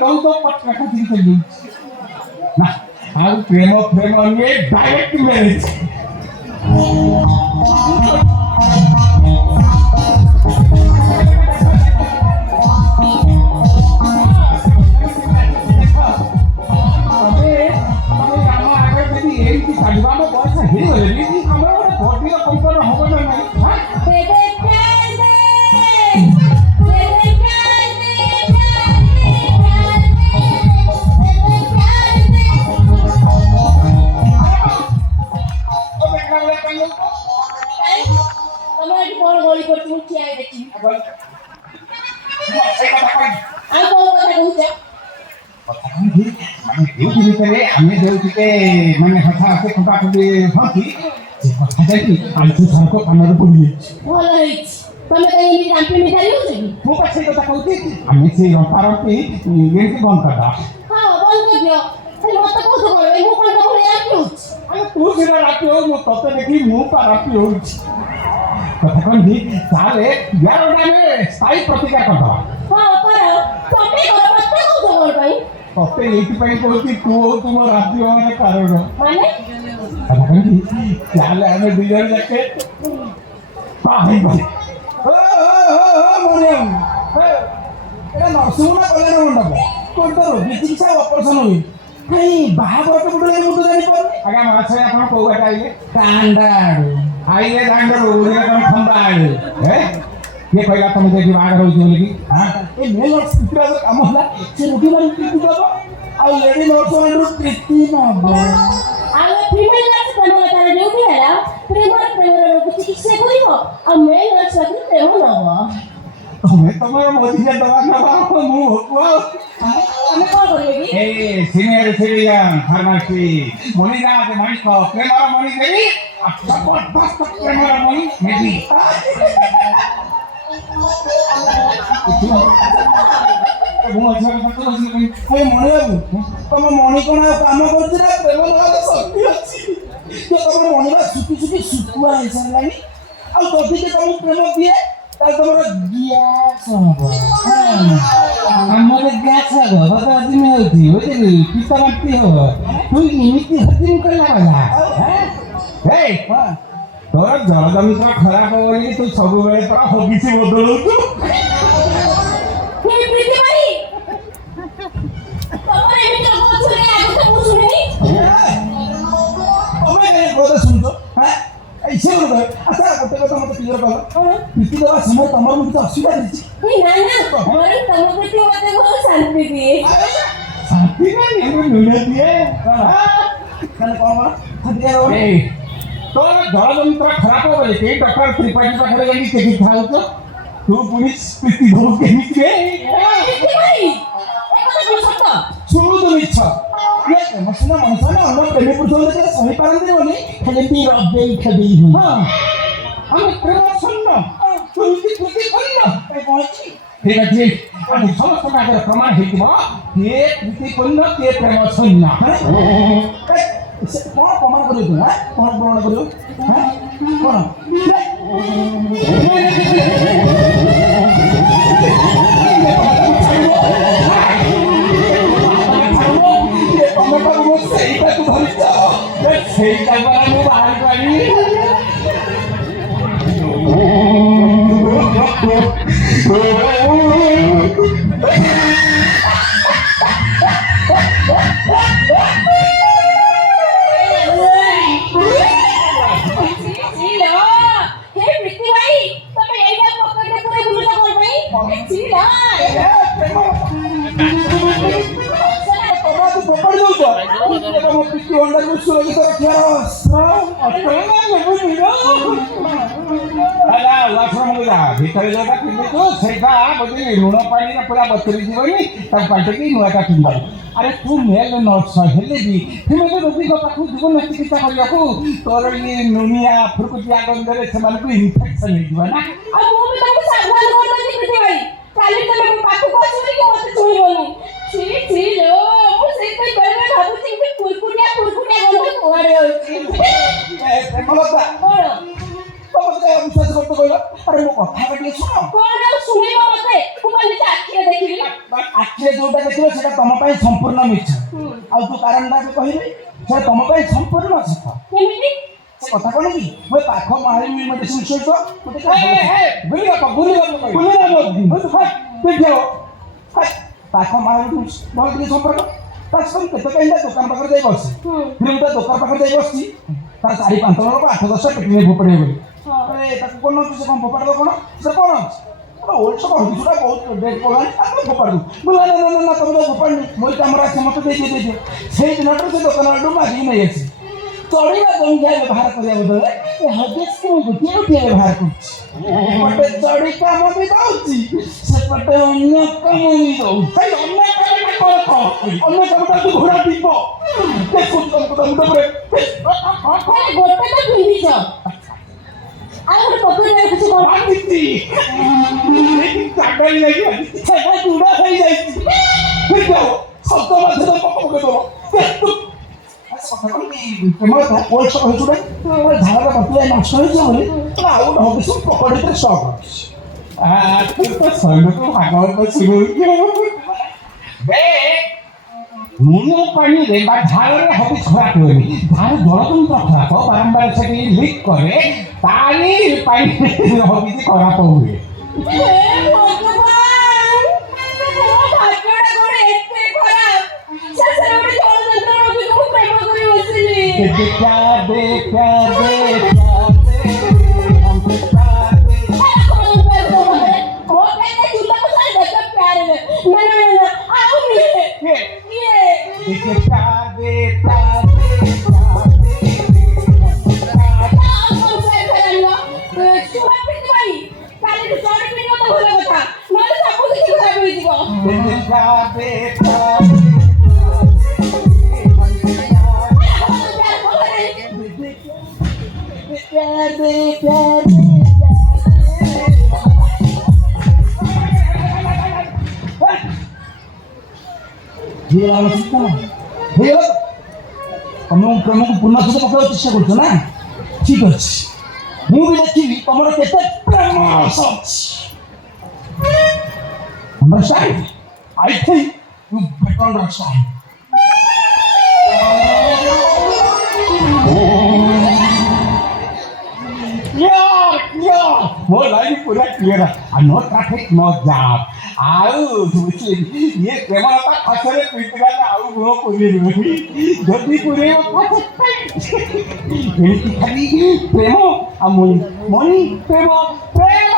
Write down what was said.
ଦଉ ଦଉ ପଟକା ଖାଲି ଚଲି ନା ଆଉ ପ୍ରେମ ପ୍ରେମ ନିଏ ଡାଇରେକ୍ଟ ମ୍ୟାରେଜ ଆମେ ଯୋଉଠିକେ ମାନେ କଥା ଆସେ ଖଟା ଖଟି ହଉଛି ସେ କଥା ଯାଇକି ଆଳୁ ସାରଙ୍କ କାନରେ ପଡ଼ିଯାଇଛି ଭଲ ହେଇଛି ତମେ କାଇଁ ଏମିତି ରାମ୍ପି ମିଠାଇ ହଉଛ କି ମୁଁ ପା ସେଇ କଥା କହୁଛି ଆମେ ସେଇ ରମ୍ପାରମ୍ପି ଏମିତି ବନ୍ଦ କରିଦେବା ହଁ ବନ୍ଦ କରିଦିଅ ଖାଲି ମତେ କହୁଛ କଣ ଏଇ ମୁଁ କଣ ତମର ରାମ୍ପି ହଉଛି ଆରେ ତୁ ସିନା ରାତି ହଉ ମୁଁ ତତେ ଦେଖି ମୁଁ ପା ରାତି ହଉଛି କଥା କହିବି ତାହେଲେ ୟାର ଆମେ ସ୍ଥାୟୀ ପ୍ରତିକାର କରିଦେବା ହଁ କର ତମେ କର ମତେ କହୁଛ କଣ ପାଇଁ ତତେ ଏଇଥିପାଇଁ କହୁଛି ତୁ ତୁମ ରାତି ହବାର କାରଣ ମାନେ କଥା କହିବି ତାହେଲେ ଆମେ ଦୁଇ ଜଣ ଯାକେ এটা নরসিংহনা কল্যাণ মণ্ডপ কোনটা রোগী চিকিৎসা অপারেশন ହୁଏ କାଇଁ ବାହାଘର କେବେଠୁ ମୁଁ ତ ଜାଣିପାରୁନି ଆଜ୍ଞା ମାଛ ଆପଣ କୋଉ ବାଟ ଆଇଲେ ଦାଣ୍ଡାଡୁ ଆଇଲେ ଦାଣ୍ଡରୁ ଓଡିଆ କଣ ଖମ୍ବା ଆଇଲେ କିଏ କହିଲା ତମେ ଯାଇକି ବାହାଘର ହଉଛି ବୋଲି କି ଏ ମେଲ ସ୍ଥିତିର କାମ ହେଲା ସେ ରୋଗୀ ମାନଙ୍କୁ ଟ୍ରିଟ୍ ଦବ ଆଉ ଲେଡି ନର୍ସ ମାନଙ୍କୁ ଟ୍ରିଟ୍ ନବ ଆଉ ଫିମେଲ ନର୍ସ ପ୍ରେମ ତାର ଡ୍ୟୁଟି ହେଲା ପ୍ରେମର ରୋଗ ଚିକିତ୍ସା କରିବ ଆଉ ମେଲ ନର୍ସ ପାଖରେ ପ୍ରେମ ନବ ତମେ ତମର ମଝିରେ ଦବା ନବା ମୁଁ ହକୁଆ ଆମେ କଣ କରିବେ କି এই সিনিয়র সিটিজেন ফার্মাসি মণিরাজ মানিক প্রেমার মণি দেবী আর জবরদস্ত প্রেমার মণি দেবী মণিবাবু ତମ ମଣି କଣ ଆଉ କାମ କରୁଛି ନା ପ୍ରେମ ନହେଲେ ଶକ୍ତି ଅଛି ତମ ମଣିବା ଶୁଖି ଶୁଖି ଶୁଖୁଆ ହେଇସାରିଲାଣି ଆଉ ଯଦି ଯେ ତମକୁ ପ୍ରେମ ଦିଏ ତାହେଲେ ତମର ଗ୍ୟାସ୍ ହବ ଆମର ଗ୍ୟାସ୍ ହବ କଥା ହଜିମ ହେଉଛି ବୁଝିଲି ପିତା ବାନ୍ତି ହବ ତୁ ଏମିତି ହଜିମ କଲା ଗଲା ତୋର ଜଳ ଜମିତ୍ର ଖରାପ ହବ ବୋଲି ତୁ ସବୁବେଳେ ତୋର ହଗିସି ବଦଳଉଛୁ আচ্ছা গোটে কথা মতো ক্লিয়ার কর পিটি দেওয়ার সময় তোমার মধ্যে অসুবিধা দিচ্ছি শান্তি নাই নুনে দিয়ে তোর জল যন্ত্র খারাপ হবে সেই ডক্টর ত্রিপাঠী পাখে যাই চিকিৎসা হতো তু পুনি পিটি ধরু কেমিতি শুধু মিছ মশলা মশলা না আমরা প্রেমে পুরুষ সহি পারନ୍ତି বলে খালি পি রবে খাবি হ্যাঁ আমি প্রেম শূন্য তুই তুই করিল ঠিক আছে আমি সমস্ত আগে প্রমাণ হইব কে তুই করিল কে প্রেম শূন্য কোন প্রমাণ করিব হ্যাঁ কোন প্রমাণ করিব হ্যাঁ কোন ସେଇଟାକୁ ଧରିଛ ସେଇଟା ପରେ ମୁଁ ବାହାର କରିବି ପିଟି ଅଣ୍ଡାକୁ ସୁରକ୍ଷିତ ଭିତରେ ଯୋଉଟା ପିନ୍ଧୁଛୁ ସେଇଟା ବୋଧେ ଲୁଣ ପାଣିରେ ପୁରା ବତୁରି ଯିବନି ତାକୁ ପାଟିକି ନୂଆଟା ପିନ୍ଧିବ ଆରେ ତୁ ମେଲ ନର୍ସ ହେଲେ ବି ଫିମେଲ ରୋଗୀଙ୍କ ପାଖକୁ ଯିବୁ ନା ଚିକିତ୍ସା କରିବାକୁ ତୋର ଇଏ ଲୁଣିଆ ଫୁରୁକୁଟିଆ ଗନ୍ଧରେ ସେମାନଙ୍କୁ ଇନଫେକ୍ସନ ହେଇଯିବ ନା ଆଉ ମୁଁ ବି ତାଙ୍କୁ ସାବଧାନ କରୁଛି ପିଟି ଭାଇ କାଲି ତମେ ମୋ ପାଖକୁ ଆସିବ କି ମତେ ଛୁଇଁବନି ଛି ଛି ଲୋ ମୁଁ ସେଇଥିପାଇଁ ବେଳେ ଭାବୁଛି କି ଫୁରୁକୁଟିଆ ଗନ୍ଧ କୁଆଡ଼େ ଅଛି ପ୍ରେମଲତା କଣ ତମ ମୋତେ ବିଶ୍ୱାସ କରୁଛ କହିଲ? ଆରେ ମୋ କଥା ଟିକେ ଶୁଣ। କଣ ଆଉ ଶୁଣିବ ମତେ? ମୁଁ କଣ ନିଜ ଆଖିରେ ଦେଖିଲି? ଆଖିରେ ଯୋଉଟା ଦେଖିଲ ସେଟା ତମ ପାଇଁ ସମ୍ପୂର୍ଣ୍ଣ ମିଛ। ଆଉ ଯୋଉ କାରଣଟା ଏବେ କହିବି ସେଟା ତମ ପାଇଁ ସମ୍ପୂର୍ଣ୍ଣ ସତ। କେମିତି? ସେ କଥା କଣ କି ମୁଁ ପାଖ ମାହାଳି ମେଡିସିନ ସହିତ ପାଖ ମାହାଳି ଭଲ ଟିକେ ସମ୍ପର୍କ ତା ସହିତ କେତେ କାହିଁକି ଦୋକାନ ପାଖରେ ଯାଇ ବସି ମୁଁ ତା ଦୋକାନ ପାଖରେ ଯାଇ ବସିଛି ତାର 4-5 ଲୋକ 8-10ଟା ପେଟି ନେଇ ଫୋପାଡ଼ିବେ ବୋଲି ତାକୁ କଣ ଅଛି ସେ କଣ ଫୋପାଡ଼ିବ କଣ ସେ କଣ ଅଛି ଓଲ୍ଡ ସବ ହବିଷଟା ବହୁତ ଡେଟ୍ ପଡ଼ିଲାଣି ତାକୁ ଫୋପାଡ଼ି ଦଉ ନା ତମେ ତ ଫୋପାଡ଼ିନି ମୋ କାମରେ ଆସି ମୋତେ ଦେଇଦିଅ ସେଇ ଦିନଠାରୁ ସେ ଦୋକାନ ଆଡ଼ୁ ମାଗିକି ନେଇ ଆସି ଚଢ଼ିବା ଜଞ୍ଜା ବ୍ୟବହାର କରିବା ବଦଳରେ ଏ ହଗେସ୍କୁ ମୁଁ ଗୋଟିଏ ବ୍ୟବହାର କରୁଛି ଗୋଟେ ଚଢ଼ି କାମ ବି ଦଉଛି ସେପଟେ ଅନ୍ୟ କାମ ବି ଦଉଛି ସେଇ ଅନ୍ୟ କାମଟା କଣ ଅନ୍ୟ କାମଟା ତୁ ଘୋଡ଼ା দিব ଦେଖୁଛୁ ତମକୁ ତ ମୁଣ୍ଡ ଉପରେ ଗୋଟେ ତ ପିନ୍ଧିଛ ଆଉ ଗୋଟେ ପକେଟରେ କିଛି କଣ ଭାବିଛି ଚାକରି ଲାଗି ସେଟା ଚୁଡ଼ା ହେଇଯାଇଛି ଶବ୍ଦ ମାଧ୍ୟମ ପକେଇ ଦବ ଝାଳର ବଟିଆ ନଷ୍ଟ ହେଇଯିବ ବୋଲି ଆଉ ହବିଷ ପକଡ଼ିରେ ଷ୍ଟକ୍ ଶୈଳକୁ ଭାଗବତ ଶୁଣଉଛି ଲୁଣ ପାଣିରେ ବା ଝାଳରେ ହବି ଖରାପ ହୁଏନି ତାର ଜଳତନ୍ତ୍ର ଖରାପ ବାରମ୍ବାର ସେଠି ଲିକ୍ କରେ ତାରି ପାଣିରେ ହବିଷ ଖରାପ ହୁଏ ତମକୁ ପୁନଃ ସହିତ ପକେଇବାକୁ ଚେଷ୍ଟା କରୁଛ ନା ଠିକ ଅଛି ମୁଁ ବି ଦେଖିବି ତମର କେତେ ପ୍ରେମ ଅଛି Understand? I think you better understand. ମୋ ଲାଇଫ୍ ପୁରା କ୍ଲିୟର नो ट्राफिक नो जाम ଆଉ ଇଏ ପ୍ରେମଲତା ପାଖରେ ପିଟିବା ଆଉ ଗୁଣ ପୁରେଇବନି ଯଦି ପୁରେଇବ ଏମିତି ଖାଲି ପ୍ରେମ ଆଉ ମନି ପ୍ରେମ ପ୍ରେମ